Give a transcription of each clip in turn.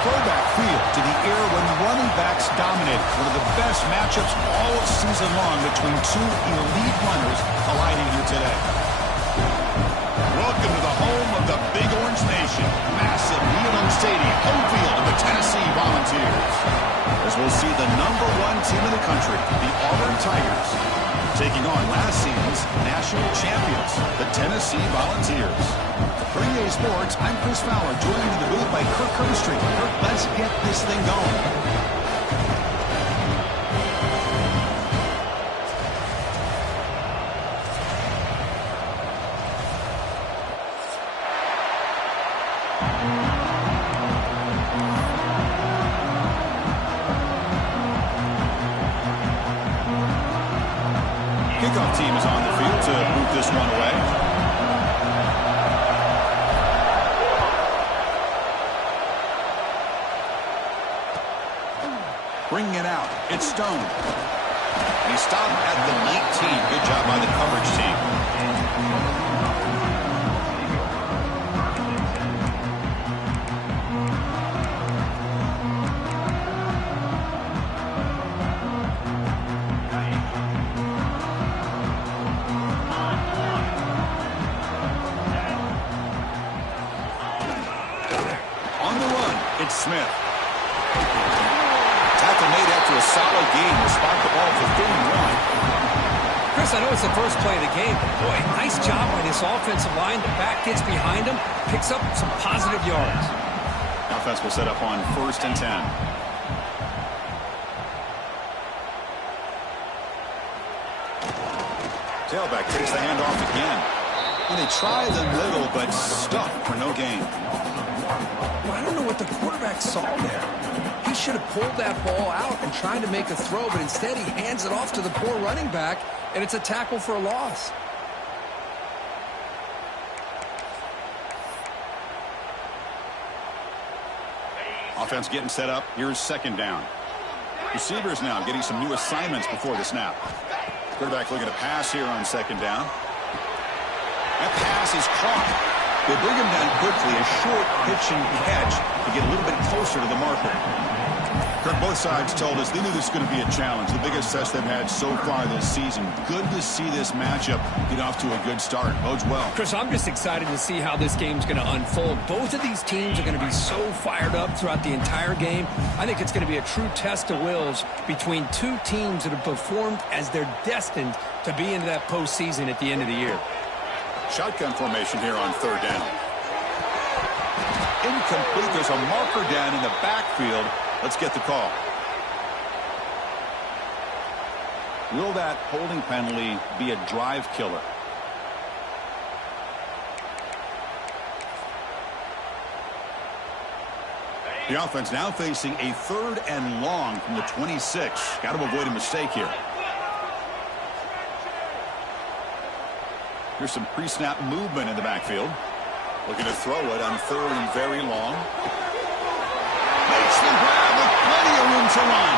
Throwback feel to the era when running backs dominated. One of the best matchups all season long between two elite runners colliding here today. Welcome to the home of the Big Orange Nation. Massive Neyland Stadium, home field of the Tennessee Volunteers. As we'll see the #1 team in the country, the Auburn Tigers, taking on last season's national champions, the Tennessee Volunteers. For Ncaa Sports, I'm Chris Fowler, joined in the booth by Kirk Herbstreit. Kirk, let's get this thing going. Kickoff team is on the field to move this one away. Bringing it out. It's Stone. He stopped at the 19. Good job by the coverage team. Smith. Tackle made after a solid gain will spot the ball for 31. Chris, I know it's the first play of the game, but boy, nice job by this offensive line. The back gets behind him, picks up some positive yards. Offense will set up on 1st and 10. Tailback takes the handoff again. And they try the middle, but stuck for no gain. I don't know what the quarterback saw there. He should have pulled that ball out and tried to make a throw, but instead he hands it off to the poor running back, and it's a tackle for a loss. Offense getting set up. Here's 2nd down. Receivers now getting some new assignments before the snap. Quarterback looking to pass here on 2nd down. That pass is caught. They bring him down quickly, a short pitch and catch to get a little bit closer to the marker. Kirk, both sides told us they knew this was going to be a challenge, the biggest test they've had so far this season. Good to see this matchup get off to a good start. Bodes well. Chris, I'm just excited to see how this game's going to unfold. Both of these teams are going to be so fired up throughout the entire game. I think it's going to be a true test of wills between two teams that have performed as they're destined to be into that postseason at the end of the year. Shotgun formation here on 3rd down. Incomplete. There's a marker down in the backfield. Let's get the call. Will that holding penalty be a drive killer? The offense now facing a 3rd and long from the 26. Got to avoid a mistake here. Here's some pre-snap movement in the backfield. Looking to throw it on 3rd and very long. Makes the grab with plenty of room to run.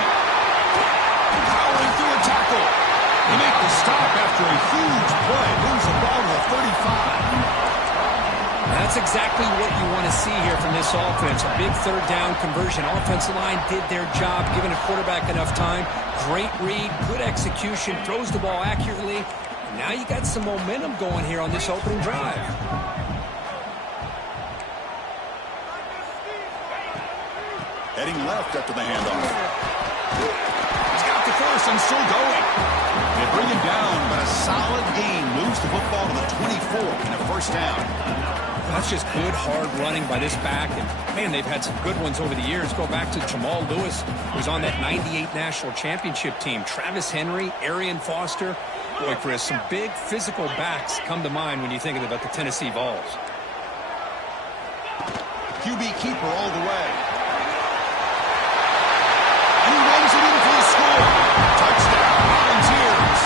Powering through a tackle. They make the stop after a huge play. Moves the ball to the 35. That's exactly what you want to see here from this offense. A big 3rd down conversion. Offensive line did their job, giving a quarterback enough time. Great read, good execution, throws the ball accurately. Now you got some momentum going here on this opening drive. Heading left after the handoff. He's got the force and still going. They bring him down, but a solid gain moves the football to the 24 and a 1st down. That's just good, hard running by this back. And, man, they've had some good ones over the years. Go back to Jamal Lewis, who was on that 98 national championship team. Travis Henry, Arian Foster. Boy, Chris, some big physical backs come to mind when you think about the Tennessee Vols. QB keeper all the way. And he runs it in for the score. Touchdown, Volunteers.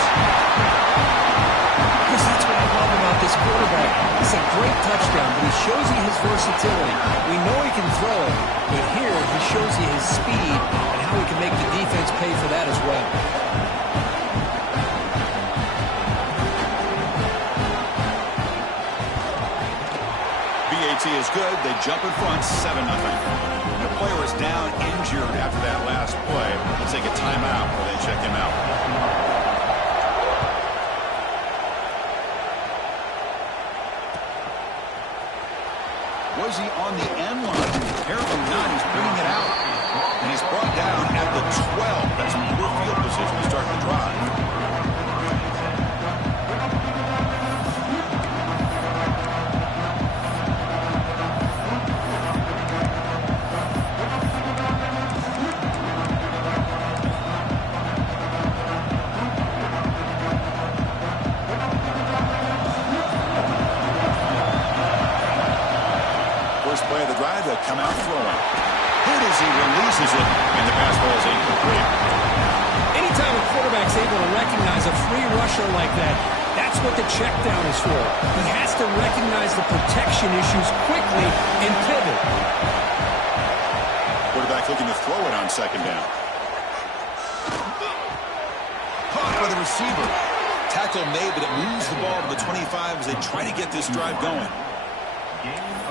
Chris, that's what I love about this quarterback. It's a great touchdown, but he shows you his versatility. We know he can throw it, but here he shows you his speed and how he can make the defense pay for that as well. BAT is good. They jump in front, 7-0. The play player is down injured after that last play. Let's take a timeout while they check him out. Was he on the end line? Apparently not. He's bringing it out. And he's brought down at the 12. That's poor field position to start the drive. Play of the drive, they'll come out throwing. Here it is, he releases it, and the pass ball is incomplete. Anytime a quarterback's able to recognize a free rusher like that, that's what the check down is for. He has to recognize the protection issues quickly and pivot. Quarterback looking to throw it on second down. Caught by the receiver. Tackle made, but it moves the ball to the 25 as they try to get this drive going.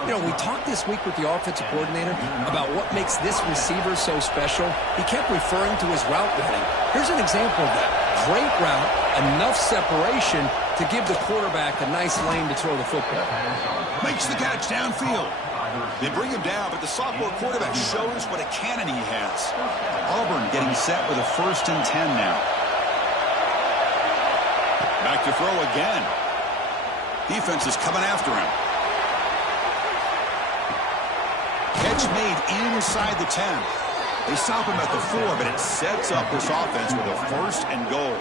You know, we talked this week with the offensive coordinator about what makes this receiver so special. He kept referring to his route running. Here's an example of that. Great route, enough separation to give the quarterback a nice lane to throw the football. Makes the catch downfield. They bring him down, but the sophomore quarterback shows what a cannon he has. Auburn getting set with a 1st and 10 now. Back to throw again. Defense is coming after him. Catch made inside the 10. They stop him at the 4, but it sets up this offense with a 1st and goal.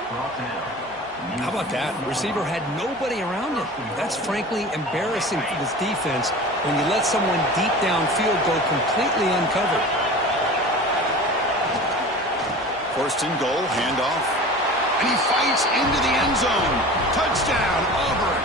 How about that? The receiver had nobody around him. That's frankly embarrassing for this defense when you let someone deep downfield go completely uncovered. 1st and goal, handoff. And he fights into the end zone. Touchdown, Auburn.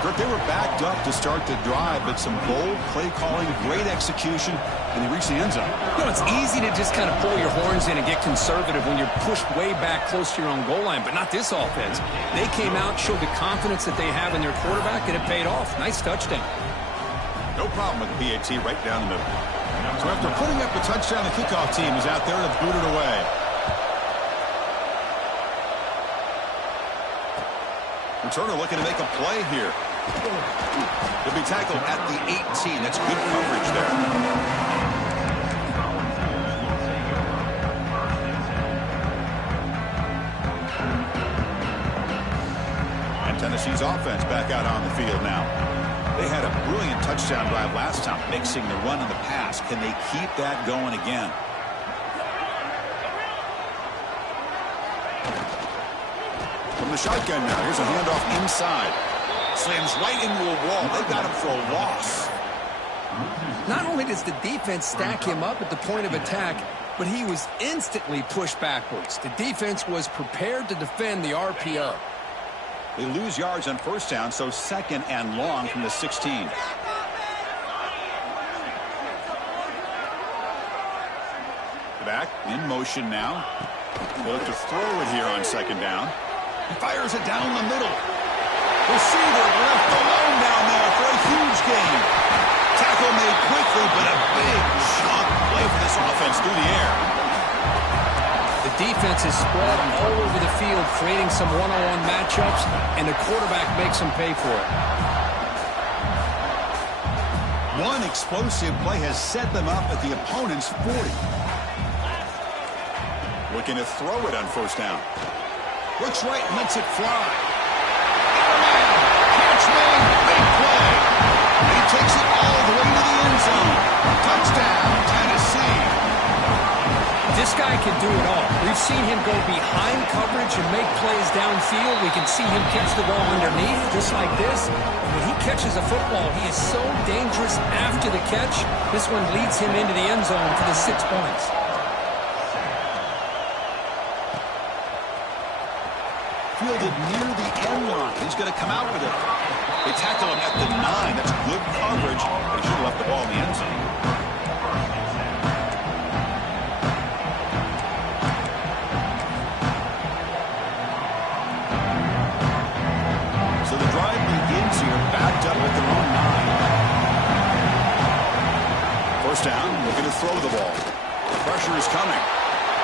Kirk, they were backed up to start the drive, but some bold play calling, great execution, and they reached the end zone. You know, it's easy to just kind of pull your horns in and get conservative when you're pushed way back close to your own goal line, but not this offense. They came out, showed the confidence that they have in their quarterback, and it paid off. Nice touchdown. No problem with the PAT right down the middle. So after putting up a touchdown, the kickoff team is out there to boot it away. Returner looking to make a play here. He'll be tackled at the 18. That's good coverage there. And Tennessee's offense back out on the field now. They had a brilliant touchdown drive last time, mixing the run and the pass. Can they keep that going again? From the shotgun now, here's a handoff inside. Slams right into a wall. They got him for a loss. Not only does the defense stack him up at the point of attack, but he was instantly pushed backwards. The defense was prepared to defend the RPO. They lose yards on 1st down, so 2nd and long from the 16. Back in motion now. They'll look to throw it here on 2nd down. He fires it down the middle. Receiver left alone down there for a huge gain. Tackle made quickly, but a big chunk play for this offense through the air. The defense is spread all over the field, creating some one-on-one matchups, and the quarterback makes them pay for it. One explosive play has set them up at the opponent's 40. Looking to throw it on 1st down. Looks right and lets it fly. Catch made, big play. He takes it all the way to the end zone. Touchdown, Tennessee. This guy can do it all. We've seen him go behind coverage and make plays downfield. We can see him catch the ball underneath, just like this. And when he catches a football, he is so dangerous after the catch. This one leads him into the end zone for the 6 points. Fielded near the end line. He's going to come out with it. They tackle him at the 9. That's good coverage, but he should have left the ball in the end zone. So the drive begins here, backed up at their own 9. 1st down. running.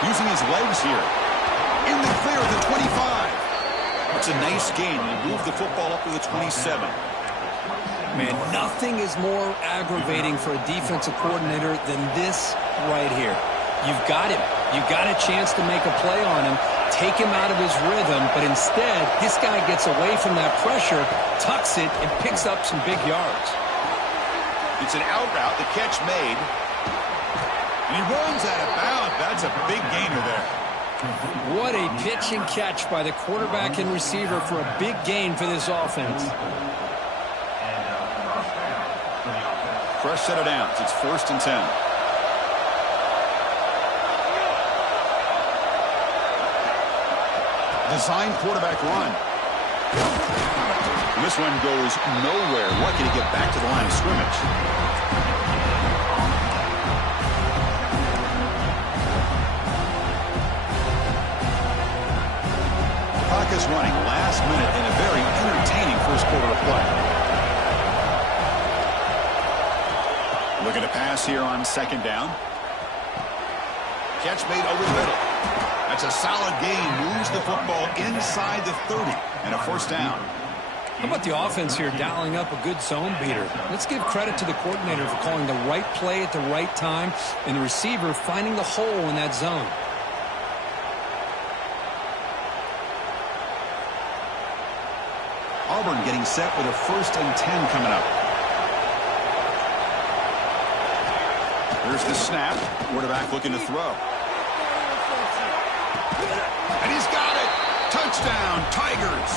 Using his legs here. In the clear at the 25. It's a nice gain. You move the football up to the 27. Man, nothing is more aggravating for a defensive coordinator than this right here. You've got him. You've got a chance to make a play on him, take him out of his rhythm, but instead, this guy gets away from that pressure, tucks it, and picks up some big yards. It's an out route, the catch made. And he runs out of bounds. That's a big gainer there. What a pitch and catch by the quarterback and receiver for a big gain for this offense. Fresh set of downs. It's 1st and 10. Design quarterback run. And this one goes nowhere. Lucky to get back to the line of scrimmage. Clock is running last minute in a very entertaining first quarter of play. Looking to pass here on 2nd down. Catch made over the middle. That's a solid gain. Moves the football inside the 30 and a 1st down. How about the offense here dialing up a good zone beater? Let's give credit to the coordinator for calling the right play at the right time and the receiver finding the hole in that zone. Auburn getting set with a 1st and 10 coming up. Here's the snap. Quarterback looking to throw. And he's got it. Touchdown, Tigers.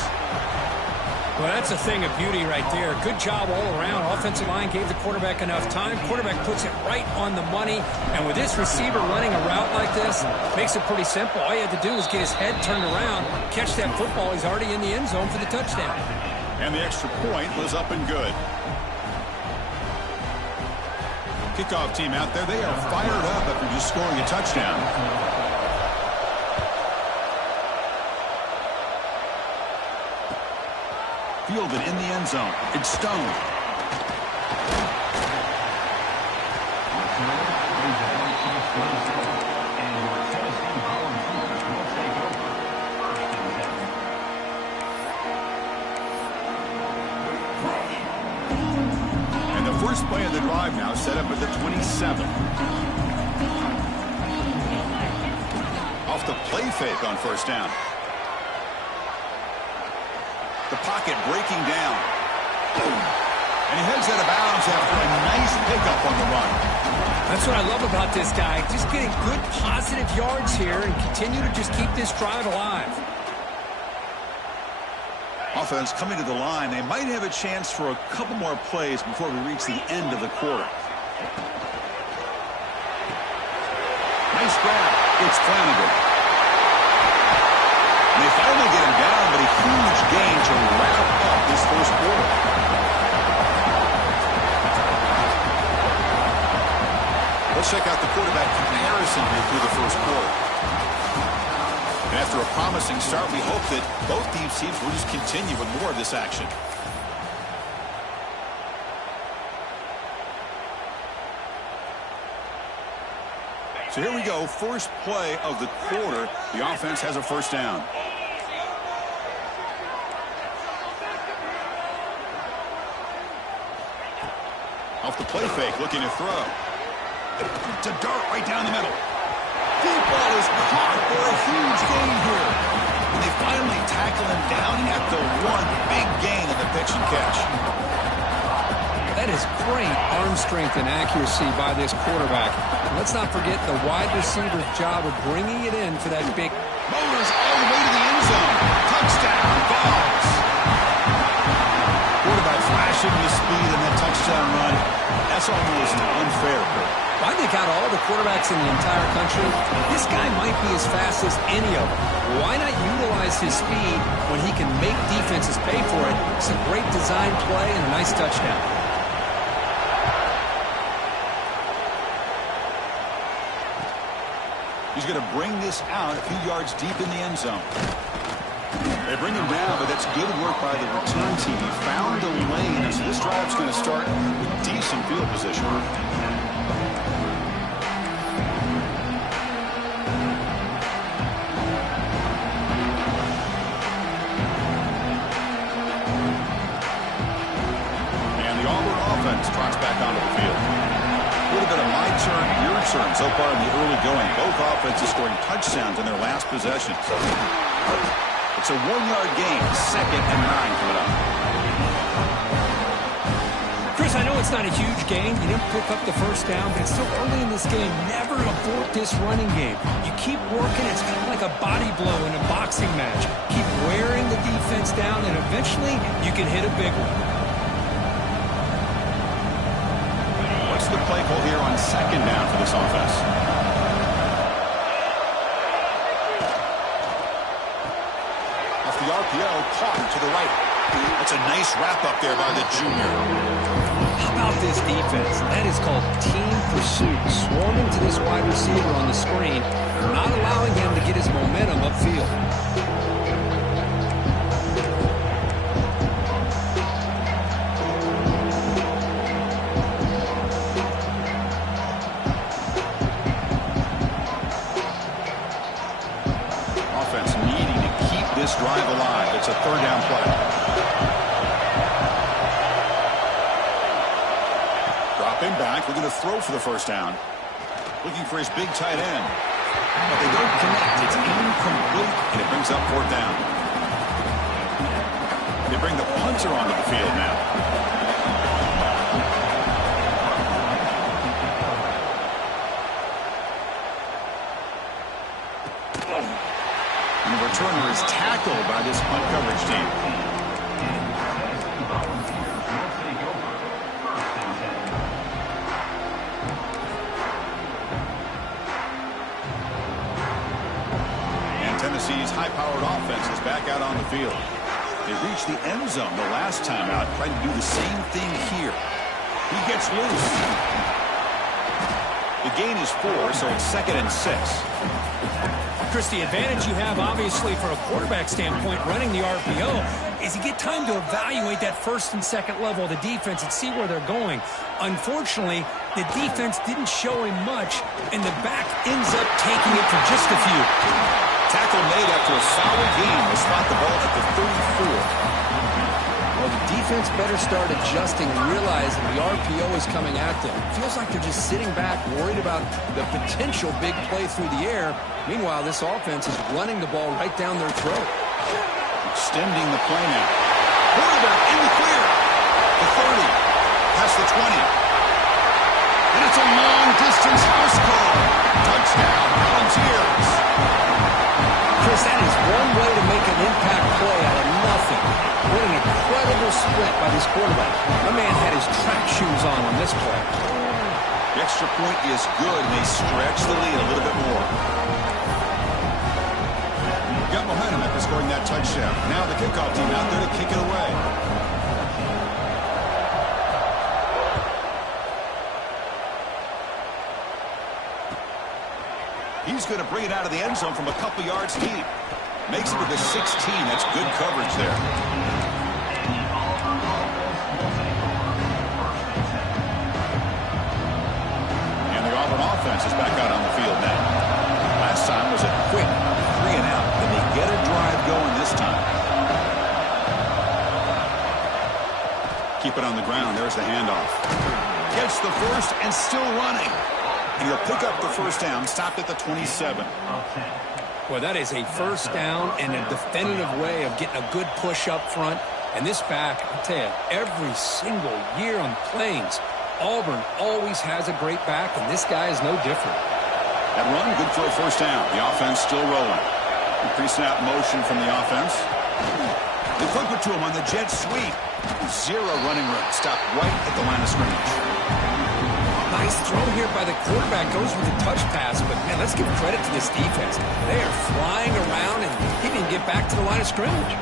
Well, that's a thing of beauty right there. Good job all around. Offensive line gave the quarterback enough time. Quarterback puts it right on the money. And with this receiver running a route like this, makes it pretty simple. All you had to do is get his head turned around, catch that football. He's already in the end zone for the touchdown. And the extra point was up and good. Kickoff team out there, they are fired up after just scoring a touchdown. Fielded in the end zone. It's Stone. And the first play of the drive now set up at the 27. Off the play fake on 1st down. The pocket breaking down. And he heads out of bounds after a nice pickup on the run. That's what I love about this guy. Just getting good positive yards here and continue to just keep this drive alive. Offense coming to the line. They might have a chance for a couple more plays before we reach the end of the quarter. Nice grab. It's Flanagan. And they finally get him down, but a huge gain to wrap up this first quarter. Let's check out the quarterback comparison here through the first quarter. And after a promising start, we hope that both these teams will just continue with more of this action. So here we go, first play of the quarter. The offense has a 1st down. Off the play fake, looking to throw. To dart right down the middle. Deep ball is caught for a huge gain here. And they finally tackle him down at the 1. Big gain in the pitch and catch. That is great arm strength and accuracy by this quarterback. And let's not forget the wide receiver's job of bringing it in for that big. Motors all the way to the end zone. Touchdown, Vols. Quarterback flashing the speed in that touchdown run. That's almost unfair. I think out of all the quarterbacks in the entire country, this guy might be as fast as any of them. Why not utilize his speed when he can make defenses pay for it? It's a great design play and a nice touchdown. He's going to bring this out a few yards deep in the end zone. They bring him down, but that's good work by the return team. He found the lane, and so this drive's going to start with decent field position. far in the early going. Both offenses scoring touchdowns in their last possessions. It's a 1-yard gain. 2nd and 9 coming up. Chris, I know it's not a huge gain. You didn't pick up the first down, but it's still early in this game. Never abort this running game. You keep working. It's kind of like a body blow in a boxing match. Keep wearing the defense down, and eventually you can hit a big one. What's the play call here on 2nd down for this offense? Off the RPO, caught to the right. That's a nice wrap-up there by the junior. How about this defense? That is called team pursuit. Swarming to this wide receiver on the screen, not allowing him to get his momentum upfield. Offense needing to keep this drive alive. It's a 3rd down play. Dropping back, looking to throw for the 1st down. Looking for his big tight end. But they don't connect. It's incomplete, and it brings up 4th down. They bring the punter onto the field now. And the returner is tackled by this punt coverage team. Tennessee's high-powered offense is back out on the field. They reached the end zone the last time out, trying to do the same thing here. He gets loose. The gain is 4, so it's 2nd and 6. Chris, the advantage you have, obviously, for a quarterback standpoint, running the RPO, is you get time to evaluate that 1st and 2nd level of the defense and see where they're going. Unfortunately, the defense didn't show him much, and the back ends up taking it for just a few. Tackle made after a solid gain. They spot the ball at the 34. Well, the defense better start adjusting and realizing the RPO is coming at them. Feels like they're just sitting back, worried about the potential big play through the air. Meanwhile, this offense is running the ball right down their throat. Extending the play now. Quarterback in the clear. The 30. Past the 20. And it's a long-distance house call. Touchdown, Volunteers. Chris, that is one way to make an impact play out of nothing. What an incredible sprint by this quarterback. My man had his track shoes on this play. The extra point is good, and they stretch the lead a little bit more. Got momentum after scoring that touchdown. Now the kickoff team out there to kick it away. He's going to bring it out of the end zone from a couple yards deep. Makes it to the 16. That's good coverage there. And the Auburn offense is back out on the field now. Last time was a quick 3 and out. And they get a drive going this time. Keep it on the ground. There's the handoff. Gets the first and still running. And he'll pick up the 1st down, stopped at the 27. Well, that is a 1st down and a definitive way of getting a good push up front. And this back, I'll tell you, every single year on the Plains, Auburn always has a great back, and this guy is no different. That run, good for a 1st down. The offense still rolling. Pre-snap motion from the offense. They flip it to him on the jet sweep. 0 running room. Stopped right at the line of scrimmage. Nice throw here by the quarterback. Goes with a touch pass, but, man, let's give credit to this defense. They are flying around, and he didn't get back to the line of scrimmage.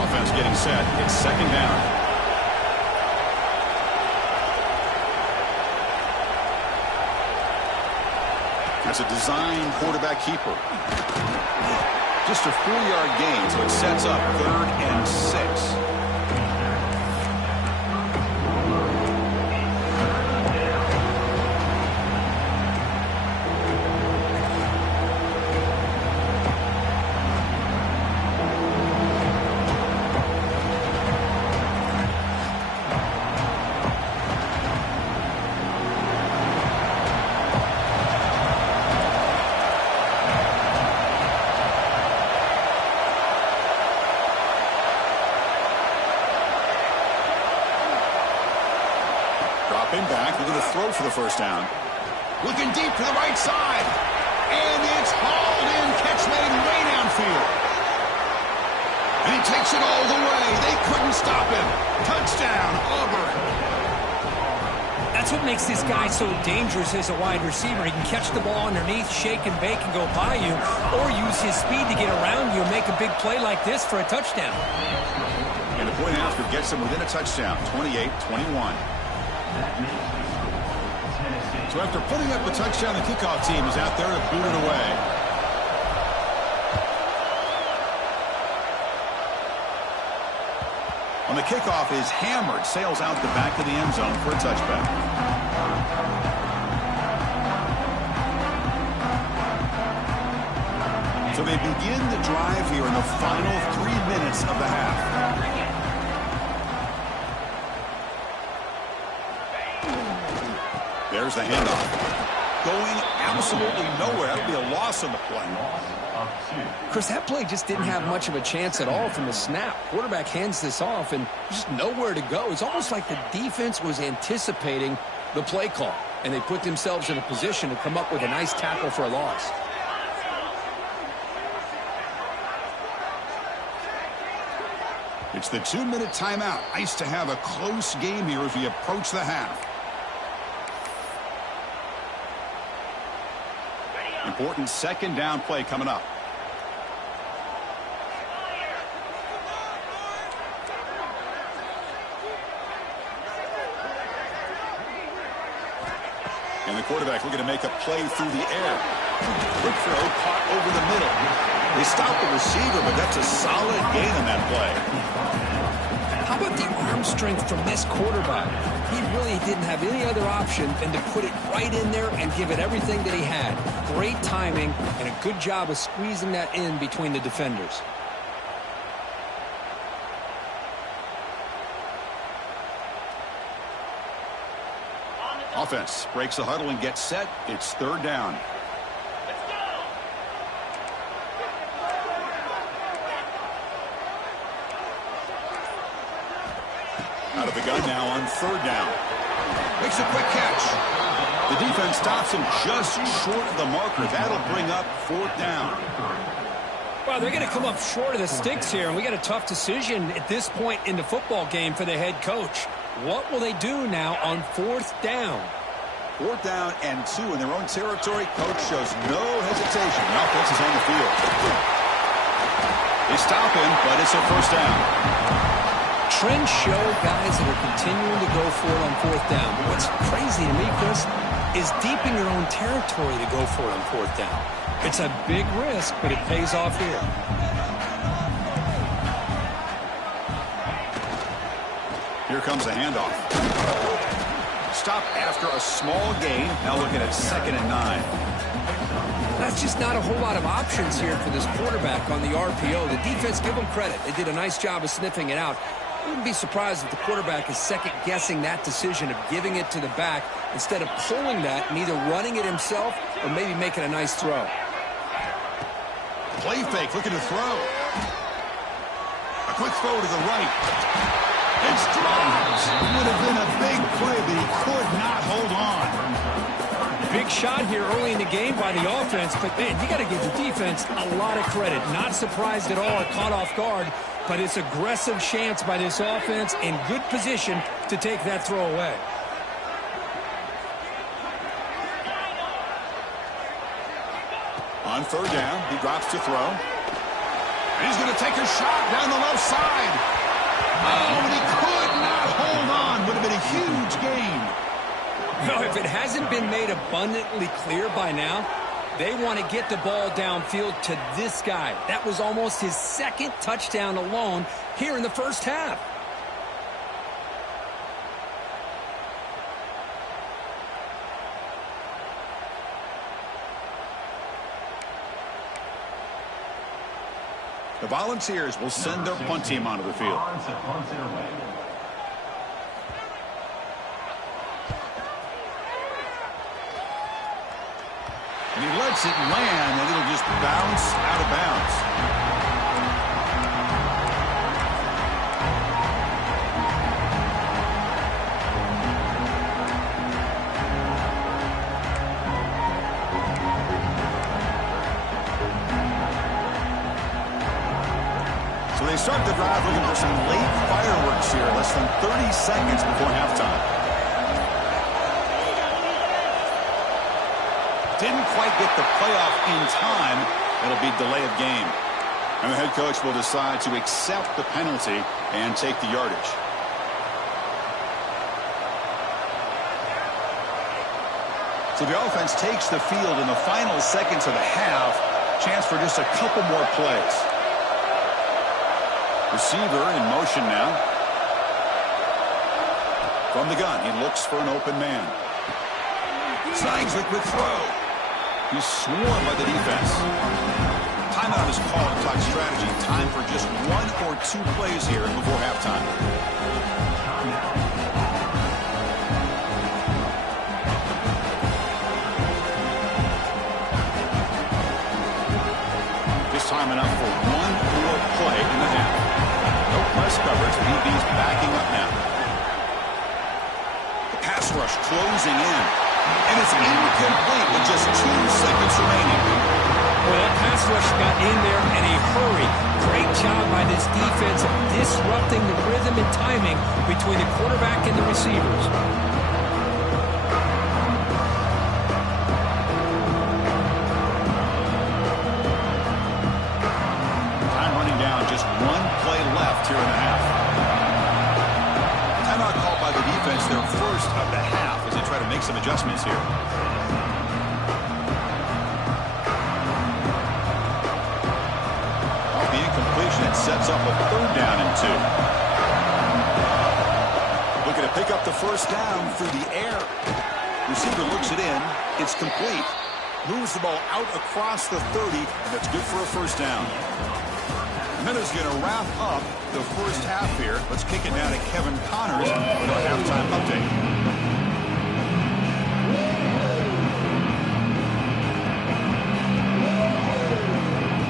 Offense getting set. It's 2nd down. That's a design quarterback keeper. Just a 4-yard gain, so it sets up 3rd and 6. Dropping back, looking to throw for the first down. Looking deep to the right side. And it's hauled in. Catch made way downfield. And he takes it all the way. They couldn't stop him. Touchdown, Auburn. That's what makes this guy so dangerous as a wide receiver. He can catch the ball underneath, shake and bake, and go by you, or use his speed to get around you and make a big play like this for a touchdown. And the point after gets him within a touchdown, 28-21. So after putting up a touchdown, the kickoff team is out there to boot it away. On the kickoff is hammered, sails out the back of the end zone for a touchback. So they begin the drive here in the final 3 minutes of the half. There's the handoff. Going absolutely nowhere. That'll be a loss on the play. Chris, that play just didn't have much of a chance at all from the snap. Quarterback hands this off and just nowhere to go. It's almost like the defense was anticipating the play call, and they put themselves in a position to come up with a nice tackle for a loss. It's the 2-minute timeout. Nice to have a close game here as we approach the half. Important second down play coming up. And the quarterback looking to make a play through the air. Quick throw, caught over the middle. They stopped the receiver, but that's a solid gain on that play. How about the arm strength from this quarterback? He really didn't have any other option than to put it right in there and give it everything that he had. Great timing and a good job of squeezing that in between the defenders. Offense breaks the huddle and gets set. It's third down. Out of the gun now on third down. Makes a quick catch. The defense stops him just short of the marker. That'll bring up fourth down. Well, they're going to come up short of the sticks here, and we got a tough decision at this point in the football game for the head coach. What will they do now on fourth down? Fourth down and 2 in their own territory. Coach shows no hesitation. The offense is on the field. They stop him, but it's a first down. Trends show guys that are continuing to go for it on fourth down. But what's crazy to me, Chris, is deep in your own territory to go for it on fourth down. It's a big risk, but it pays off here. Here comes the handoff. Stop after a small gain. Now looking at 2nd and 9. That's just not a whole lot of options here for this quarterback on the RPO. The defense, give them credit. They did a nice job of sniffing it out. I wouldn't be surprised if the quarterback is second-guessing that decision of giving it to the back instead of pulling that and either running it himself or maybe making a nice throw. Play fake, looking to throw. A quick throw to the right. It's dropped. Would have been a big play, but he could not hold on. Big shot here early in the game by the offense, but, man, you got to give the defense a lot of credit. Not surprised at all or caught off guard, but it's aggressive chance by this offense in good position to take that throw away. On third down, he drops to throw. And he's going to take a shot down the left side. Oh, and he could not hold on. Would have been a huge gain. No, if it hasn't been made abundantly clear by now, they want to get the ball downfield to this guy. That was almost his second touchdown alone here in the first half. The Volunteers will send their punt team onto the field. And he lets it land, and it'll just bounce out of bounds. So they start the drive looking for some late fireworks here, less than 30 seconds before halftime. Didn't quite get the playoff in time. It'll be delay of game. And the head coach will decide to accept the penalty and take the yardage. So the offense takes the field in the final seconds of the half. Chance for just a couple more plays. Receiver in motion now. From the gun, he looks for an open man. Signs liquid throw. He's swarmed by the defense. Timeout is called to talk strategy. Time for just 1 or 2 plays here before halftime. Time enough for 1 more play in the half. No press coverage. The DB's backing up now. The pass rush closing in. And it's incomplete with just 2 seconds remaining. Well, that pass rush got in there in a hurry. Great job by this defense of disrupting the rhythm and timing between the quarterback and the receivers. Just 1 play left here in the half. Timeout called by the defense, their first of the half, as they try to make some adjustments here. Off the incompletion, it sets up a 3rd down and 2. Looking to pick up the first down through the air. Receiver looks it in. It's complete. Moves the ball out across the 30, and that's good for a first down. Miller's going to wrap up the first half here. Let's kick it down to Kevin Connors with our halftime update.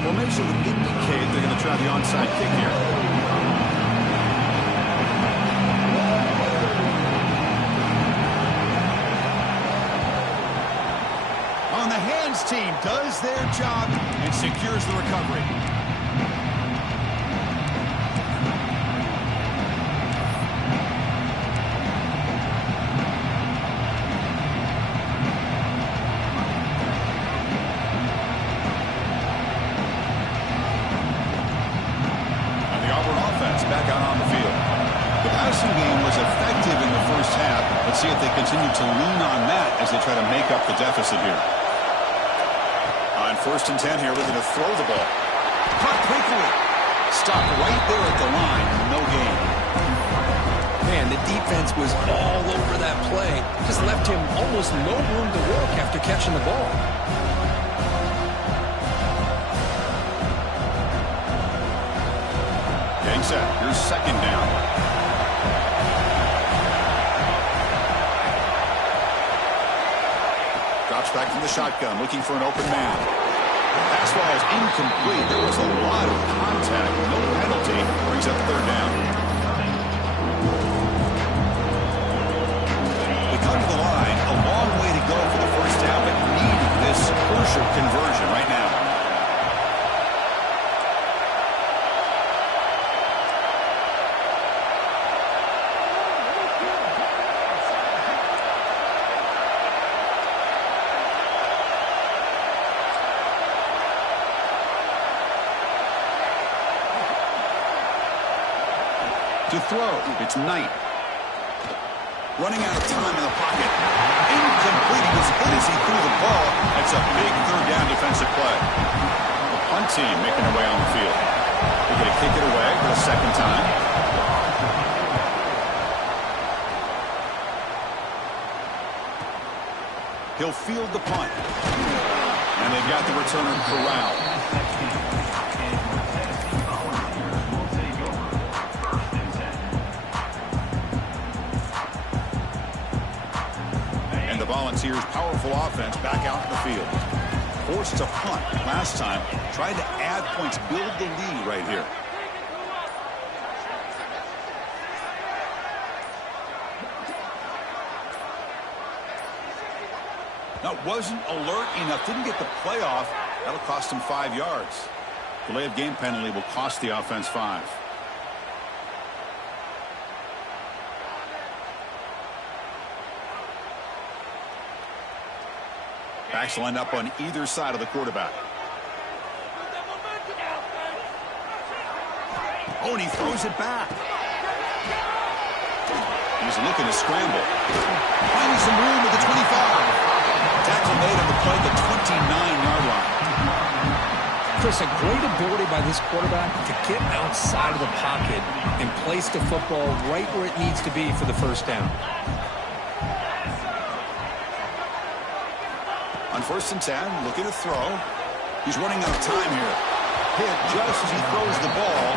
Formation would indicate they're going to try the onside kick here. On the hands team does their job and secures the recovery. Back out on the field. The passing game was effective in the first half. Let's see if they continue to lean on that as they try to make up the deficit here. On 1st and 10 here, looking to throw the ball. Caught quickly. Stopped right there at the line. No gain. Man, the defense was all over that play. Just left him almost no room to work after catching the ball. Getting set. Here's 2nd down. Drops back from the shotgun, looking for an open man. Pass ball is incomplete. There was a lot of contact. No penalty. Brings up 3rd down. They come to the line. A long way to go for the first down, but need this crucial conversion right now. To throw, it's Knight. Running out of time in the pocket. Incomplete. He was hit as he threw the ball. It's a big 3rd down defensive play. The punt team making their way on the field. They're going to kick it away for the 2nd time. He'll field the punt. And they've got the returner corralled. The Volunteers' powerful offense back out in the field. Forced to punt last time. Tried to add points, build the lead right here. Now, wasn't alert enough. Didn't get the playoff. That'll cost him 5 yards. Delay of game penalty will cost the offense 5. Backs lined up on either side of the quarterback. Oh, and he throws it back. He's looking to scramble. Finding some room at the 25. Tackle made on the play at the 29-yard line. Chris, a great ability by this quarterback to get outside of the pocket and place the football right where it needs to be for the first down. On 1st and 10, looking to throw. He's running out of time here. Hit just as he throws the ball.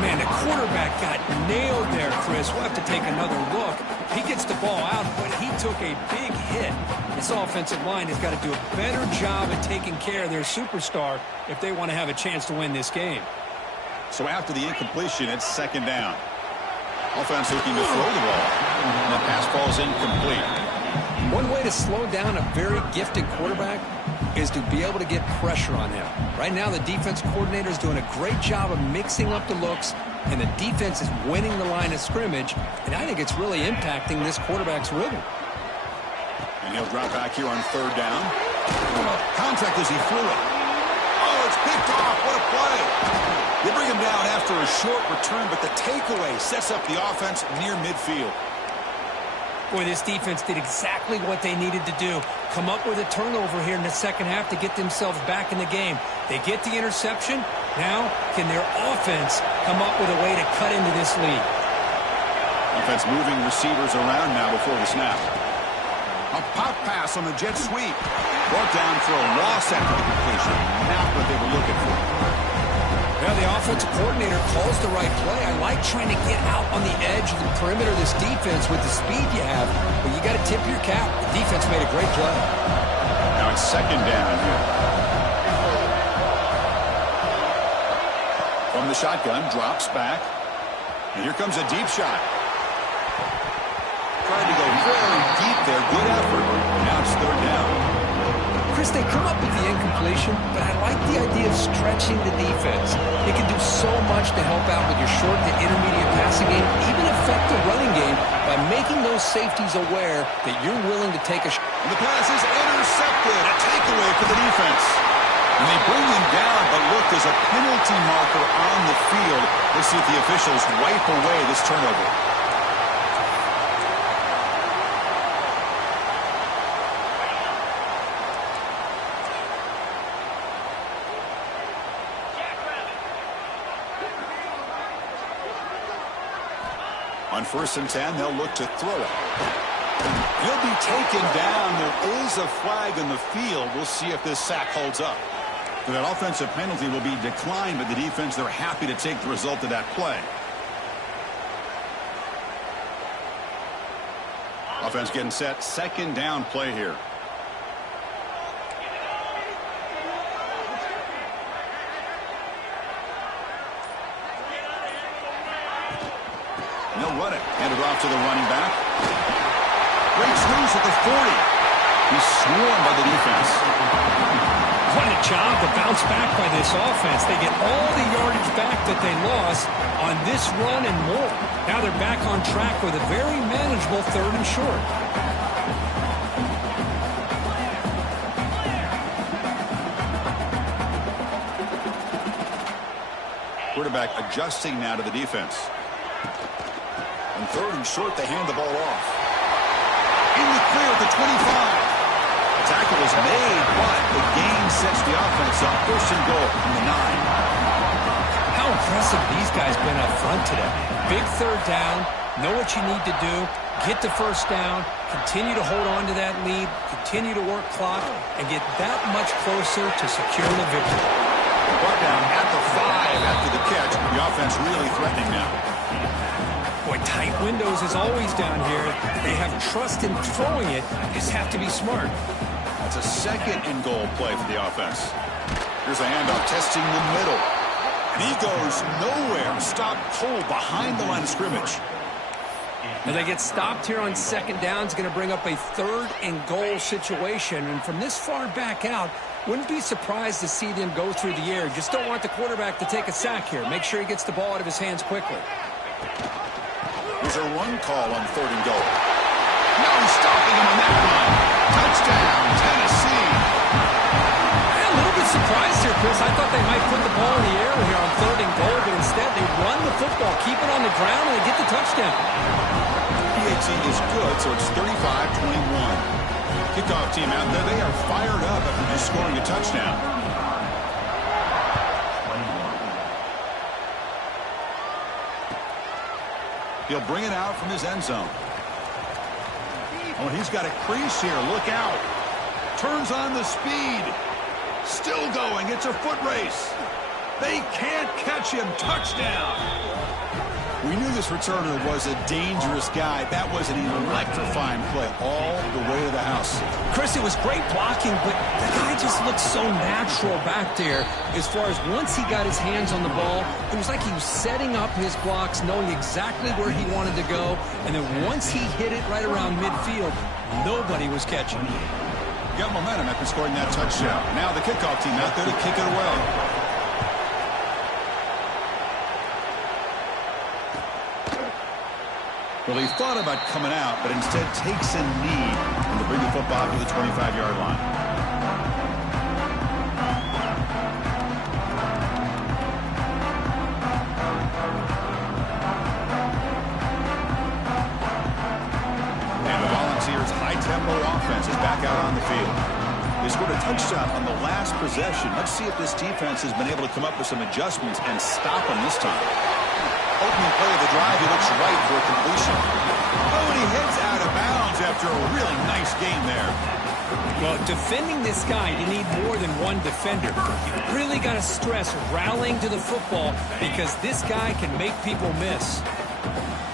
Man, the quarterback got nailed there, Chris. We'll have to take another look. He gets the ball out, but he took a big hit. This offensive line has got to do a better job at taking care of their superstar if they want to have a chance to win this game. So after the incompletion, it's 2nd down. Offense looking to throw the ball. And the pass falls incomplete. One way to slow down a very gifted quarterback is to be able to get pressure on him. Right now, the defense coordinator is doing a great job of mixing up the looks, and the defense is winning the line of scrimmage, and I think it's really impacting this quarterback's rhythm. And he'll drop back here on 3rd down. Contact as he threw it. Oh, it's picked off. What a play. They bring him down after a short return, but the takeaway sets up the offense near midfield. Boy, this defense did exactly what they needed to do. Come up with a turnover here in the second half to get themselves back in the game. They get the interception. Now, can their offense come up with a way to cut into this lead? Defense moving receivers around now before the snap. A pop pass on the jet sweep. Brought down for a loss after the completion. Not what they were looking for. Well, the offensive coordinator calls the right play. I like trying to get out on the edge of the perimeter of this defense with the speed you have, but you got to tip your cap. The defense made a great play. Now it's 2nd down here. From the shotgun, drops back. And here comes a deep shot. Trying to go very deep there. Good effort. Now it's 3rd down. Chris, they come up with the incompletion, but I like the idea of stretching the defense. It can do so much to help out with your short to intermediate passing game, even affect the running game by making those safeties aware that you're willing to take a shot. And the pass is intercepted. A takeaway for the defense. And they bring him down, but look, there's a penalty marker on the field. Let's see if the officials wipe away this turnover. On 1st and 10, they'll look to throw it. He'll be taken down. There is a flag in the field. We'll see if this sack holds up. So that offensive penalty will be declined, but the defense, they're happy to take the result of that play. Offense getting set. 2nd down play here. And they'll run it. Hand it off to the running back. Breaks loose at the 40. He's swarmed by the defense. What a job to bounce back by this offense. They get all the yardage back that they lost on this run and more. Now they're back on track with a very manageable 3rd and short. Quarterback adjusting now to the defense. On 3rd and short, they hand the ball off. In the clear at the 25. The tackle is made, but the gain sets the offense up. 1st and goal from the 9. How impressive these guys been up front today. Big 3rd down. Know what you need to do. Get the 1st down. Continue to hold on to that lead. Continue to work clock and get that much closer to securing a victory. Brought down at the 5 after the catch. The offense really threatening now. Boy, tight windows as always down here. They have trust in throwing it. Just have to be smart. That's a 2nd and goal play for the offense. Here's a handoff testing the middle. And he goes nowhere. Stopped cold behind the line of scrimmage. And they get stopped here on 2nd down. It's going to bring up a 3rd and goal situation. And from this far back out, Wouldn't be surprised to see them go through the air. Just don't want the quarterback to take a sack here. Make sure he gets the ball out of his hands quickly. Here's a run call on 3rd and goal. No stopping him on that run. Touchdown, Tennessee. I'm a little bit surprised here, Chris. I thought they might put the ball in the air here on 3rd and goal, but instead they run the football, keep it on the ground, and they get the touchdown. PAT is good, so it's 35-21. Kickoff team out there, they are fired up after just scoring a touchdown. He'll bring it out from his end zone. Oh, he's got a crease here. Look out. Turns on the speed. Still going. It's a foot race. They can't catch him. Touchdown. We knew this returner was a dangerous guy. That was an electrifying play all the way to the house. Chris, it was great blocking, but the guy just looked so natural back there. As far as once he got his hands on the ball, it was like he was setting up his blocks, knowing exactly where he wanted to go. And then once he hit it right around midfield, nobody was catching. Got momentum after scoring that touchdown. Now the kickoff team out there to kick it away. Well, he thought about coming out, but instead takes a knee and to bring the football to the 25-yard line. And the Volunteers' high-tempo offense is back out on the field. They scored a touchdown on the last possession. Let's see if this defense has been able to come up with some adjustments and stop them this time. Opening play of the drive, he looks right for a completion. Oh, and he heads out of bounds after a really nice game there. Well, defending this guy, you need more than one defender. You really got to stress rallying to the football because this guy can make people miss.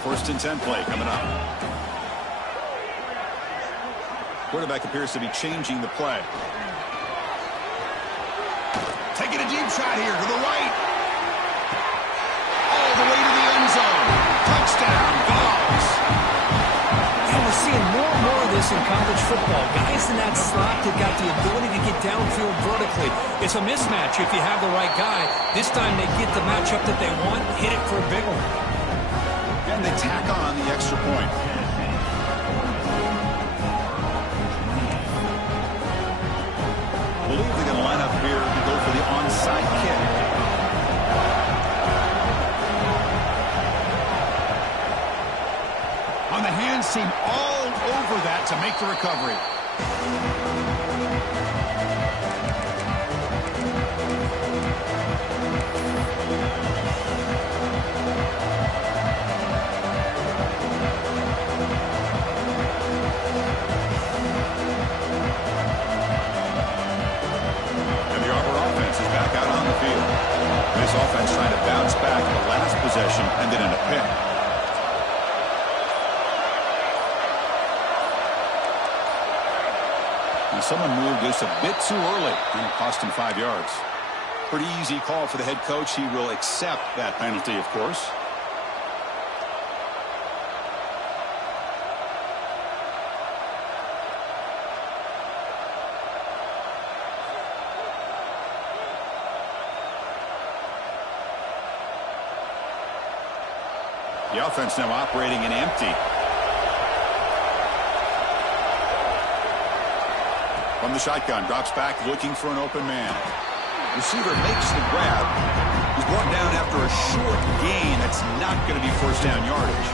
1st and 10 play coming up. Quarterback appears to be changing the play. Taking a deep shot here to the right. All the way to the end zone. Touchdown, Vols. Yeah, we're seeing more and more of this in college football. Guys in that slot that got the ability to get downfield vertically. It's a mismatch if you have the right guy. This time they get the matchup that they want, hit it for a big one. And they tack on the extra point. I believe they're going to line up here to go for the onside kick. On the hands team all over that to make the recovery. And the Auburn offense is back out on the field. This offense trying to bounce back in the last possession, ended in a pick. Someone moved this a bit too early, and it cost him 5 yards. Pretty easy call for the head coach. He will accept that penalty, of course. The offense now operating in empty. From the shotgun, drops back, looking for an open man. Receiver makes the grab. He's brought down after a short gain. That's not going to be first down yardage.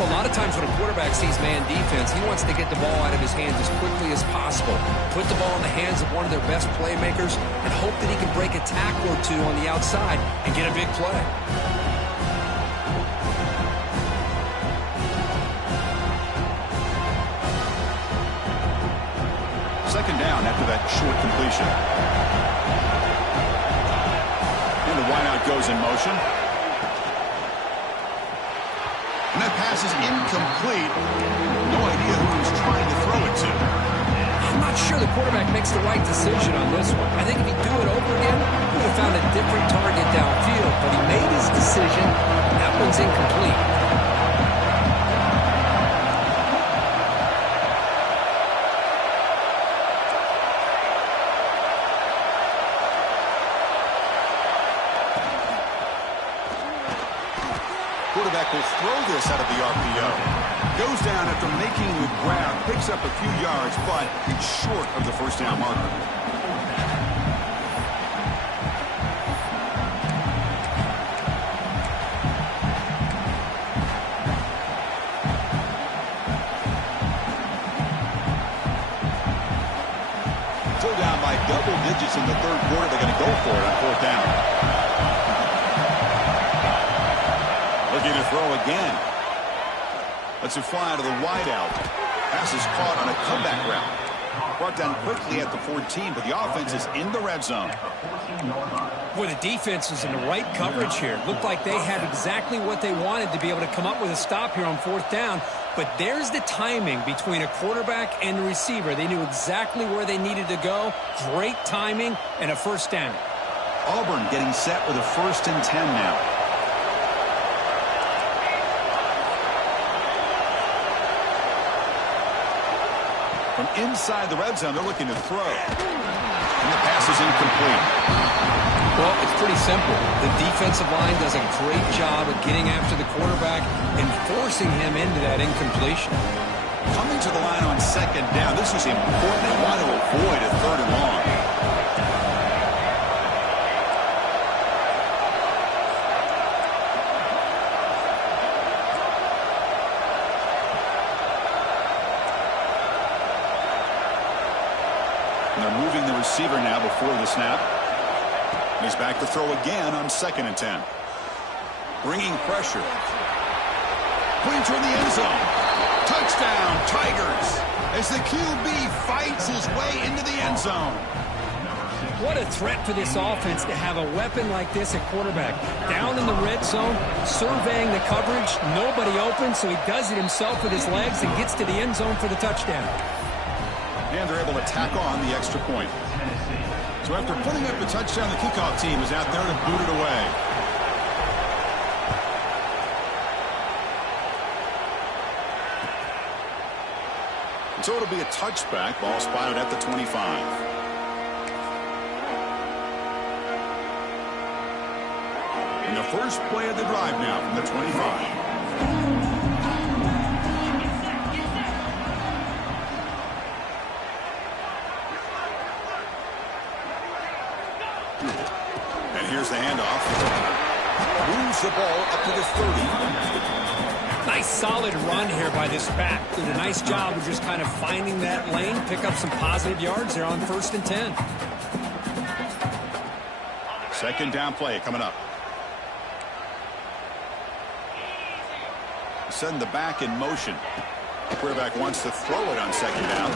Well, a lot of times when a quarterback sees man defense, he wants to get the ball out of his hands as quickly as possible. Put the ball in the hands of one of their best playmakers and hope that he can break a tackle or two on the outside and get a big play. Second down after that short completion. And the wideout goes in motion. And that pass is incomplete. No idea who he was trying to throw it to. I'm not sure the quarterback makes the right decision on this one. I think if he'd do it over again, he would have found a different target downfield. But he made his decision. That one's incomplete. quarterback will throw this out of the RPO. Goes down after making the grab, picks up a few yards, but it's short of the first down marker. Still down by double digits in the third quarter. They're going to go for it on fourth down. Looking to throw again. Lets it fly to the wideout. Pass is caught on a comeback route. Brought down quickly at the 14, but the offense is in the red zone. Boy, the defense is in the right coverage here. Looked like they had exactly what they wanted to be able to come up with a stop here on fourth down. But there's the timing between a quarterback and the receiver. They knew exactly where they needed to go. Great timing and a first down. Auburn getting set with a 1st and 10 now. From inside the red zone, they're looking to throw. And the pass is incomplete. Well, it's pretty simple. The defensive line does a great job of getting after the quarterback and forcing him into that incompletion. Coming to the line on second down, this is important. They want to avoid a 3rd and long. And they're moving the receiver now before the snap. And he's back to throw again on 2nd and 10. Bringing pressure. Putting toward the end zone. Touchdown, Tigers, as the QB fights his way into the end zone. What a threat for this offense to have a weapon like this at quarterback. Down in the red zone, surveying the coverage, nobody open, so he does it himself with his legs and gets to the end zone for the touchdown. And they're able to tack on the extra point. So after putting up the touchdown, the kickoff team is out there to boot it away. And so it'll be a touchback. Ball spotted at the 25. And the first play of the drive now from the 25. Here's the handoff. Moves the ball up to the 30. Nice solid run here by this back. Did a nice job of just kind of finding that lane, pick up some positive yards there on 1st and 10. Second down play coming up. Send the back in motion. The quarterback wants to throw it on 2nd down.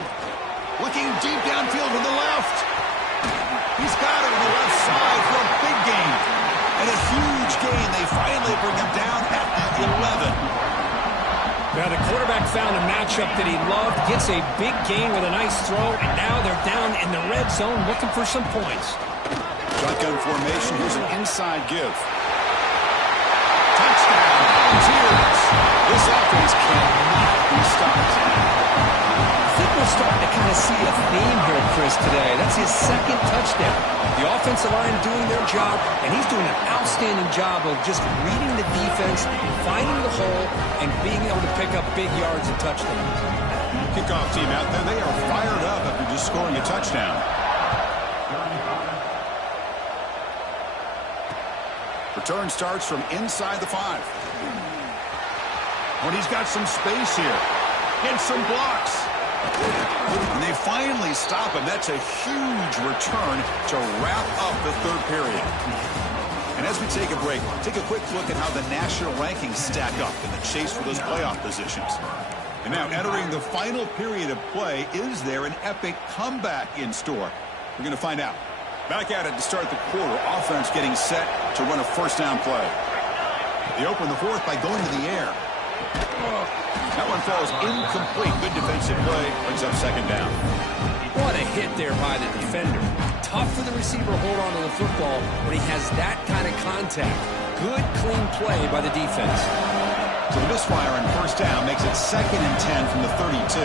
Looking deep downfield to the left. He's got it on the left side for a big gain. And a huge gain. They finally bring him down at the 11. Now the quarterback found a matchup that he loved, gets a big gain with a nice throw, and now they're down in the red zone looking for some points. Shotgun formation. Here's an inside give. Touchdown. Volunteers. This offense cannot be stopped. I think we're starting to kind of see a theme here, Chris, today. That's his 2nd touchdown. The offensive line doing their job, and he's doing an outstanding job of just reading the defense, finding the hole, and being able to pick up big yards and touchdowns. Kickoff team out there, they are fired up after just scoring a touchdown. Return starts from inside the 5. When he's got some space here. Gets some blocks. And they finally stop him. That's a huge return to wrap up the 3rd period. And as we take a break, take a quick look at how the national rankings stack up in the chase for those playoff positions. And now entering the final period of play, is there an epic comeback in store? We're going to find out. Back at it to start the quarter. Offense getting set to run a 1st down play. They open the 4th by going to the air. That one falls incomplete. Good defensive play. Brings up 2nd down. What a hit there by the defender. Tough for the receiver to hold on to the football when he has that kind of contact. Good, clean play by the defense. So the misfire on 1st down makes it 2nd and 10 from the 32.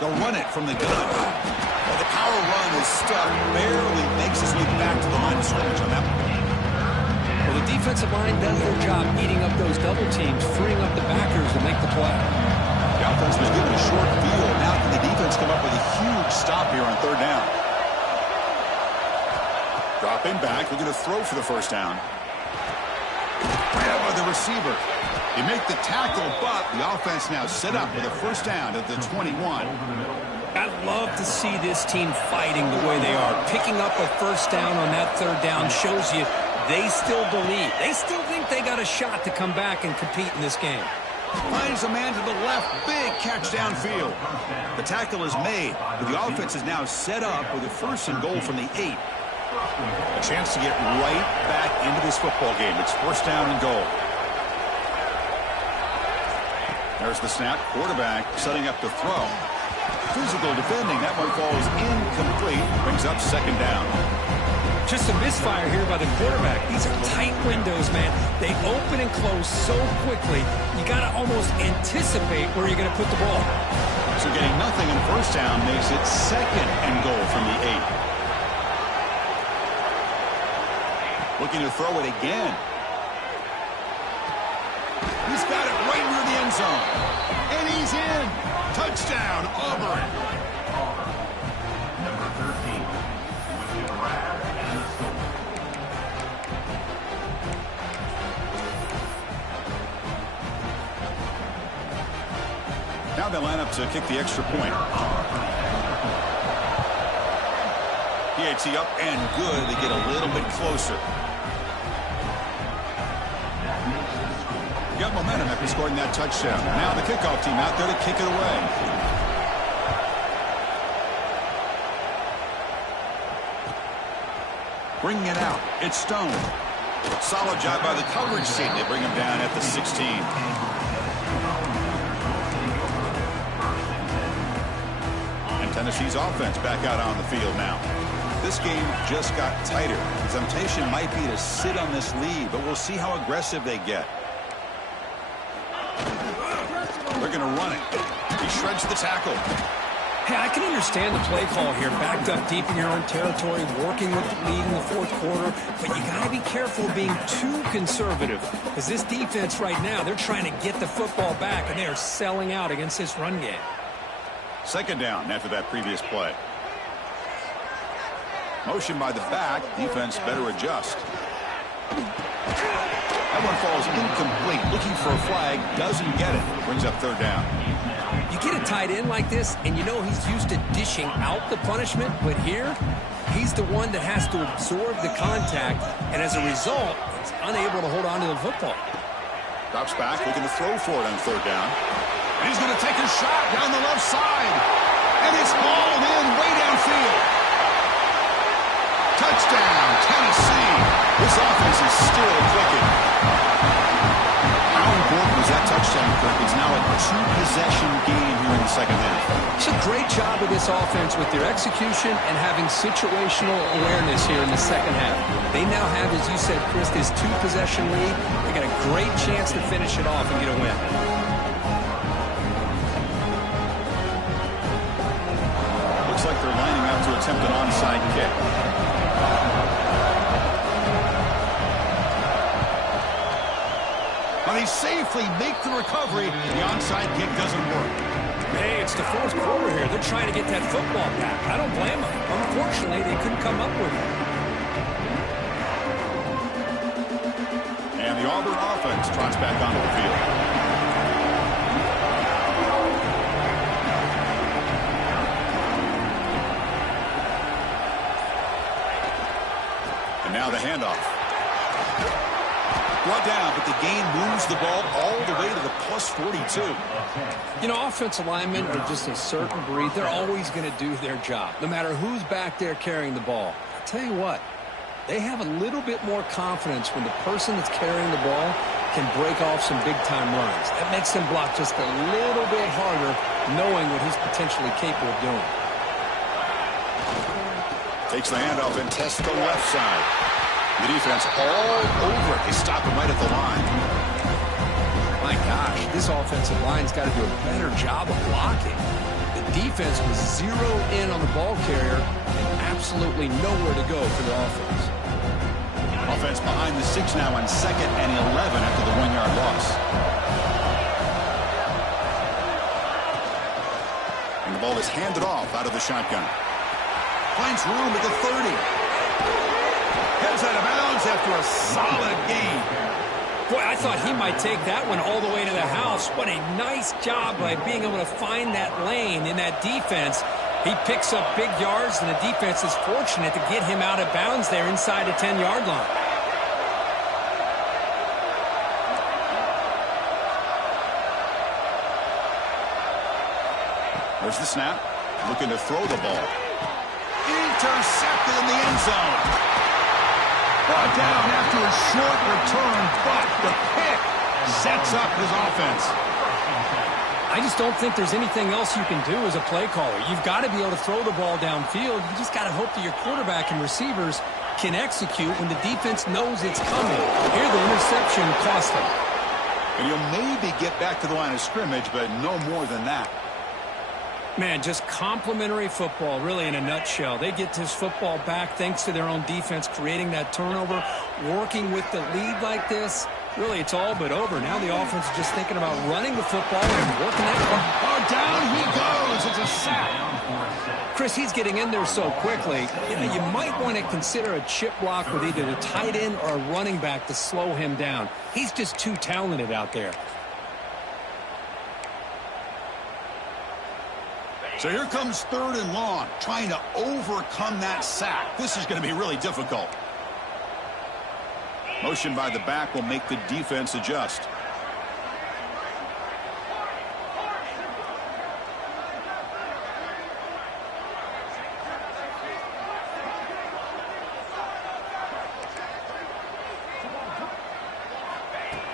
They'll run it from the gun. Well, the power run is stuck. Barely makes his way back to the line of scrimmage on that one. Well, the defensive line does their job eating up those double teams, freeing up the backers to make the play. The offense was given a short field. Now can the defense come up with a huge stop here on third down? Dropping back, looking to throw for the first down. Right by the receiver. They make the tackle, but the offense now set up with a first down at the 21. I'd love to see this team fighting the way they are. Picking up a first down on that third down shows you they still believe. They still think they got a shot to come back and compete in this game. Finds a man to the left. Big catch downfield. The tackle is made, but the offense is now set up with a first and goal from the 8. A chance to get right back into this football game. It's first down and goal. There's the snap. Quarterback setting up to throw. Physical defending. That one falls incomplete. Brings up second down. Just a misfire here by the quarterback. These are tight windows, man. They open and close so quickly, you got to almost anticipate where you're going to put the ball. So getting nothing in first down makes it second and goal from the 8. Looking to throw it again. He's got it right near the end zone. And he's in. Touchdown, Auburn. Number 13. Now they line up to kick the extra point. PAT up and good. They get a little bit closer. Got momentum after scoring that touchdown. Now the kickoff team out there to kick it away. Bringing it out. It's Stone. Solid job by the coverage team. They bring him down at the 16. And Tennessee's offense back out on the field now. This game just got tighter. The temptation might be to sit on this lead, but we'll see how aggressive they get. They're going to run it. He shreds the tackle. Hey, I can understand the play call here. Backed up deep in your own territory, working with the lead in the fourth quarter. But you got to be careful being too conservative. Because this defense right now, they're trying to get the football back, and they are selling out against this run game. Second down after that previous play. Motion by the back. Defense better adjust. That one falls incomplete. Looking for a flag. Doesn't get it. Brings up third down. You get a tight end like this, and you know he's used to dishing out the punishment. But here, he's the one that has to absorb the contact. And as a result, he's unable to hold on to the football. Drops back. Looking to throw for it on third down. And he's going to take a shot down the left side. And it's hauled in way downfield. Touchdown, Tennessee. This offense is still clicking. How important was that touchdown, Kirk? It's now a two-possession game here in the second half. It's a great job of this offense with their execution and having situational awareness here in the second half. They now have, as you said, Chris, this two-possession lead. They got a great chance to finish it off and get a win. Looks like they're lining up to attempt an onside kick. Now they safely make the recovery. The onside kick doesn't work. Hey, it's the fourth quarter here. They're trying to get that football back. I don't blame them. Unfortunately, they couldn't come up with it. And the Auburn offense trots back onto the field. And now the handoff. Brought down, but the game moves the ball all the way to the plus 42. You know, offensive linemen are just a certain breed. They're always going to do their job, no matter who's back there carrying the ball. I'll tell you what, they have a little bit more confidence when the person that's carrying the ball can break off some big-time runs. That makes them block just a little bit harder, knowing what he's potentially capable of doing. Takes the handoff and tests the left side. The defense all over it. They stop him right at the line. My gosh, this offensive line's got to do a better job of blocking. The defense was zeroed in on the ball carrier and absolutely nowhere to go for the offense. Offense behind the 6 now on 2nd and 11 after the 1-yard loss. And the ball is handed off out of the shotgun. Finds room at the 30. Heads out of bounds after a solid gain. Boy, I thought he might take that one all the way to the house. What a nice job by being able to find that lane in that defense. He picks up big yards, and the defense is fortunate to get him out of bounds there inside the 10-yard line. There's the snap. Looking to throw the ball. Intercepted in the end zone. Brought down after a short return, but the pick sets up his offense. I just don't think there's anything else you can do as a play caller. You've got to be able to throw the ball downfield. You just got to hope that your quarterback and receivers can execute when the defense knows it's coming. Here, the interception cost them. And he'll maybe get back to the line of scrimmage, but no more than that. Man, just complimentary football, really, in a nutshell. They get this football back thanks to their own defense, creating that turnover, working with the lead like this. Really, it's all but over. Now the offense is just thinking about running the football and working that one. Oh, down he goes. It's a sack. Chris, he's getting in there so quickly. You might want to consider a chip block with either the tight end or a running back to slow him down. He's just too talented out there. So here comes 3rd and long, trying to overcome that sack. This is going to be really difficult. Motion by the back will make the defense adjust.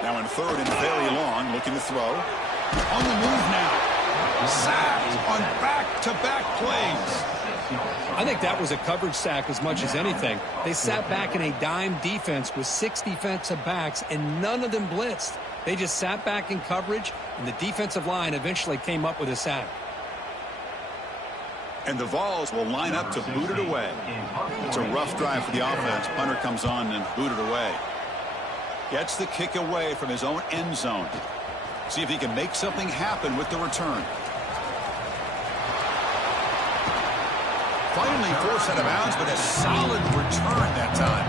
Now in 3rd and very long, looking to throw. On the move now. Sacked on back-to-back plays. I think that was a coverage sack as much as anything. They sat back in a dime defense with 6 defensive backs, and none of them blitzed. They just sat back in coverage, and the defensive line eventually came up with a sack. And the Vols will line up to boot it away. It's a rough drive for the offense. Punter comes on and boot it away. Gets the kick away from his own end zone. See if he can make something happen with the return. Finally forced out of bounds, but a solid return that time.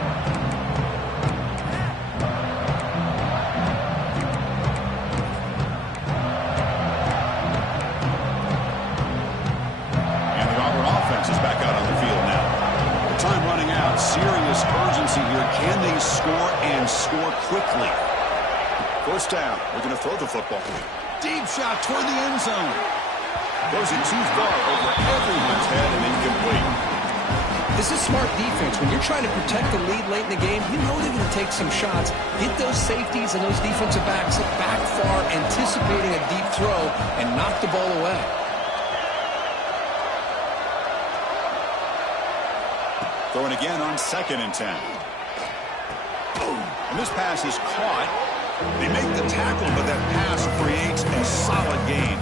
And the Auburn offense is back out on the field now. Time running out. Serious urgency here. Can they score and score quickly? 1st down. We're going to throw the football. Deep shot toward the end zone. Goes it too far over everyone's head and incomplete. This is smart defense. When you're trying to protect the lead late in the game, you know they're going to take some shots. Get those safeties and those defensive backs back far, anticipating a deep throw, and knock the ball away. Throwing again on 2nd and 10. And this pass is caught. They make the tackle, but that pass creates a solid gain.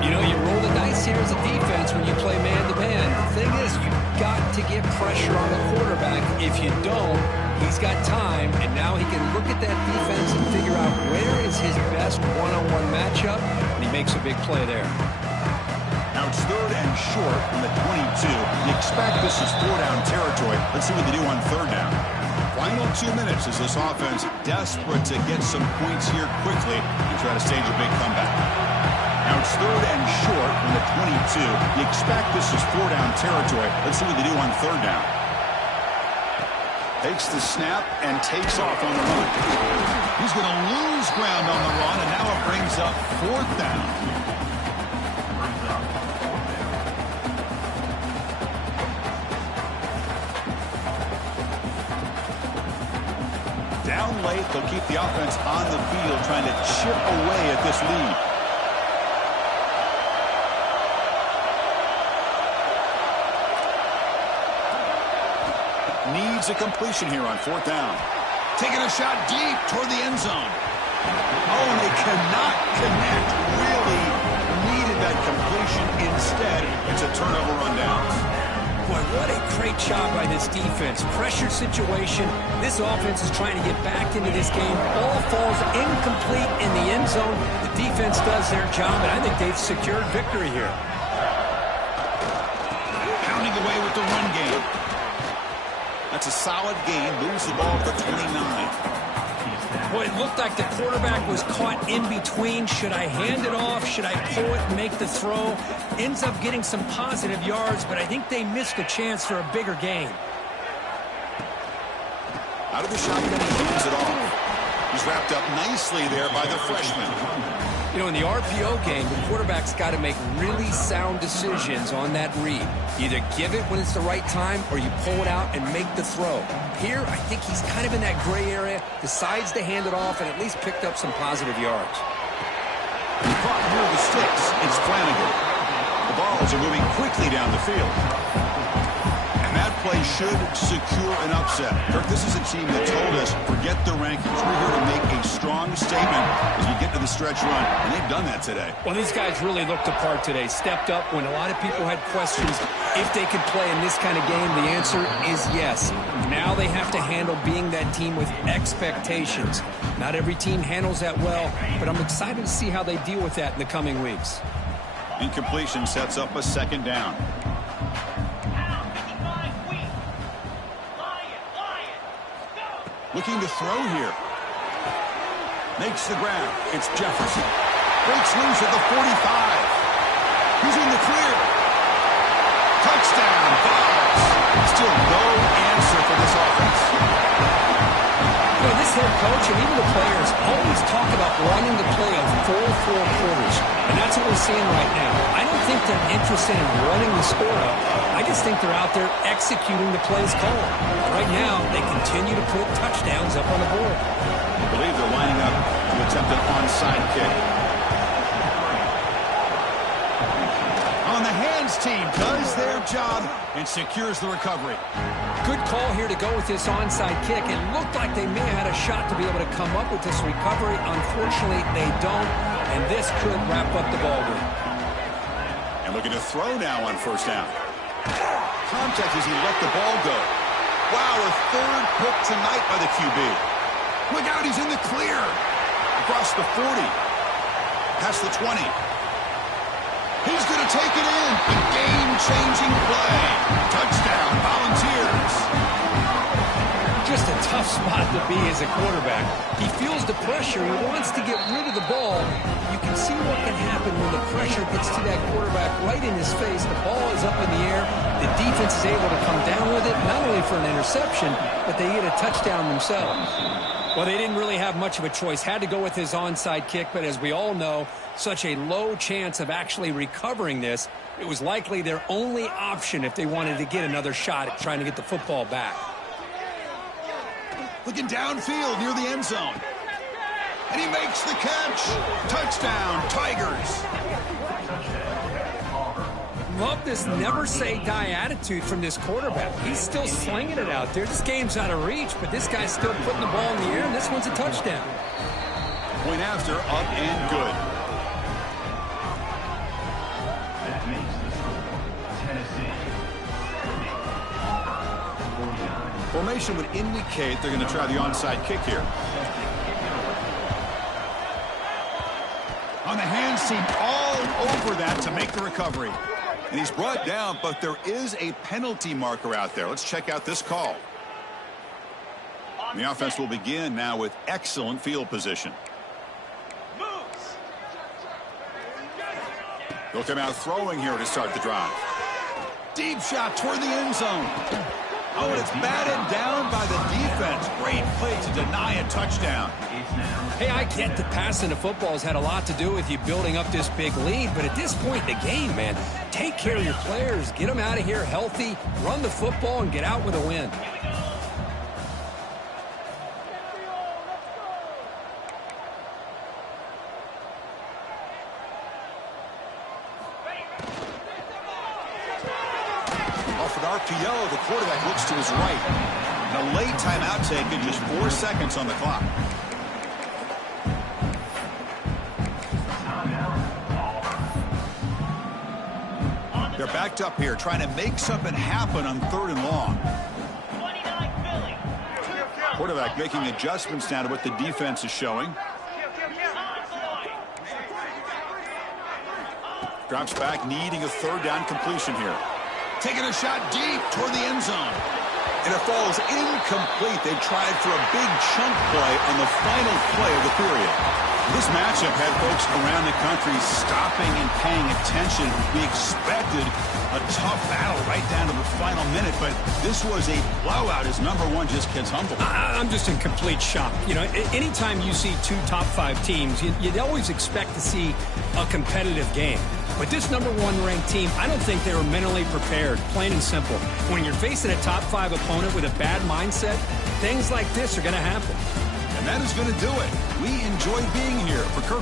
You know, you roll the dice here as a defense when you play man-to-man. The thing is, you've got to get pressure on the quarterback. If you don't, he's got time, and now he can look at that defense and figure out where is his best one-on-one matchup, and he makes a big play there. Now it's 3rd and short from the 22. You expect this is 4-down territory. Let's see what they do on 3rd down. Final 2 minutes as this offense desperate to get some points here quickly and try to stage a big comeback. Now it's 3rd and short from the 22. You expect this is 4-down territory. Let's see what they do on 3rd down. Takes the snap and takes off on the run. He's going to lose ground on the run, and now it brings up 4th down. Down late, they'll keep the offense on the field trying to chip away at this lead. Needs a completion here on 4th down. Taking a shot deep toward the end zone. Oh, and they cannot connect. Really needed that completion. situation. Instead, it's a turnover on downs. Boy, what a great job by this defense. Pressure situation. This offense is trying to get back into this game. Ball falls incomplete in the end zone. The defense does their job, and I think they've secured victory here. Pounding away with the run game. That's a solid gain. Moves the ball to 29. Boy, it looked like the quarterback was caught in between. Should I hand it off? Should I pull it and make the throw? Ends up getting some positive yards, but I think they missed a chance for a bigger gain. Out of the shotgun, he hands it off. He's wrapped up nicely there by the freshman. You know, in the RPO game, the quarterback's got to make really sound decisions on that read. Either give it when it's the right time or you pull it out and make the throw. Here, I think he's kind of in that gray area, decides to hand it off and at least picked up some positive yards. Caught near the sticks. It's Flanagan. The balls are moving quickly down the field. And that play should secure an upset. Kirk, this is a team that told us, forget the rankings. We're here to make a strong statement as we get to the stretch run. And they've done that today. Well, these guys really looked the part today. Stepped up when a lot of people had questions if they could play in this kind of game. The answer is yes. Now they have to handle being that team with expectations. Not every team handles that well, but I'm excited to see how they deal with that in the coming weeks. Incompletion sets up a second down. Looking to throw here. Makes the grab. It's Jefferson. Breaks loose at the 45. He's in the clear. Touchdown, Vols. Still no answer for this offense. You know, this head coach and even the players always talk about running the play of 4 quarters. And that's what we're seeing right now. I don't think they're interested in running the score up. I just think they're out there executing the plays called. Right now, they continue to put touchdowns up on the board. I believe they're lining up to attempt an onside kick. On the hands team does their job and secures the recovery. Good call here to go with this onside kick. It looked like they may have had a shot to be able to come up with this recovery. Unfortunately, they don't, and this could wrap up the ball game. And looking to throw now on first down. Contact as he let the ball go. Wow, a third pick tonight by the QB. Look out, he's in the clear. Across the 40. Past the 20. He's going to take it in. A game-changing play. Touchdown, Volunteers. Just a tough spot to be as a quarterback. He feels the pressure. He wants to get rid of the ball. You can see what can happen when the pressure gets to that quarterback right in his face. The ball is up in the air. The defense is able to come down with it, not only for an interception, but they get a touchdown themselves. Well, they didn't really have much of a choice. Had to go with his onside kick, but as we all know, such a low chance of actually recovering this. It was likely their only option if they wanted to get another shot at trying to get the football back. Looking downfield near the end zone. And he makes the catch. Touchdown, Tigers. Love this never-say-die attitude from this quarterback. He's still slinging it out there. This game's out of reach, but this guy's still putting the ball in the air, and this one's a touchdown. Point after, up and good. Formation would indicate they're going to try the onside kick here. On the hands team, all over that to make the recovery. And he's brought down, but there is a penalty marker out there. Let's check out this call. And the offense will begin now with excellent field position. They'll come out throwing here to start the drive. Deep shot toward the end zone. Oh, and it's batted down by the defense. Great play to deny a touchdown. Hey, I get that passing the football has had a lot to do with you building up this big lead, but at this point in the game, man, take care of your players, get them out of here healthy, run the football, and get out with a win. Off an RPO, the quarterback looks to his right. And a late timeout taken, just 4 seconds on the clock. They're backed up here trying to make something happen on 3rd and long. Quarterback making adjustments now to what the defense is showing. Drops back, needing a 3rd down completion here. Taking a shot deep toward the end zone. And it falls incomplete. They tried for a big chunk play on the final play of the period. This matchup had folks around the country stopping and paying attention. We expected a tough battle right down to the final minute, but this was a blowout as number 1 just gets humbled. I'm just in complete shock. You know, anytime you see 2 top 5 teams, you'd always expect to see a competitive game. But this number 1 ranked team, I don't think they were mentally prepared, plain and simple. When you're facing a top 5 opponent with a bad mindset, things like this are going to happen. And that is going to do it. We enjoy being here. For Kirk